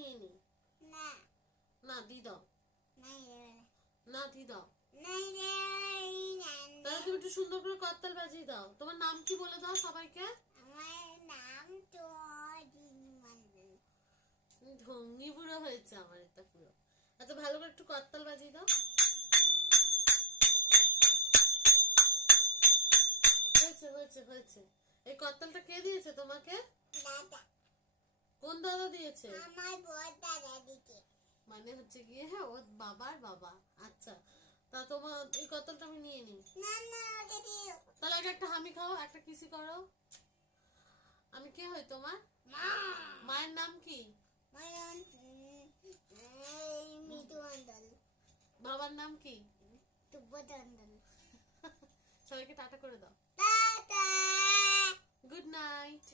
নিয়ে নি? না না দি দাও, না দি দাও। তাহলে তুমি একটু সুন্দর করে করতাল বাজিয়ে দাও। তোমার নাম কি বলে দাও সবাইকে। আমার নাম তো ঢঙ্গি বুড়ো হয়েছে আমার এটা পুরো। আচ্ছা ভালো করে একটু করতাল বাজিয়ে দাও। হয়েছে হয়েছে হয়েছে। এই করতালটা কে দিয়েছে তোমাকে? দাদা। কোন দাদা দিয়েছে? আমার বড় দাদা দিকে। মানে হচ্ছে গিয়ে ওর বাবার বাবা। আচ্ছা তা তোমার এই করতালটা আমি নিয়ে নিই। না না দিদি। তাহলে আগে একটা হামি খাও, একটা কিসি করো। আমি কে হই তোমার? মা। মায়ের নাম কি? মায়ের মিঠু মন্ডল। বাবার নাম কি? সুব্রতন্দন। সবাইকে টাটা করে দাও। টাটা। Good night.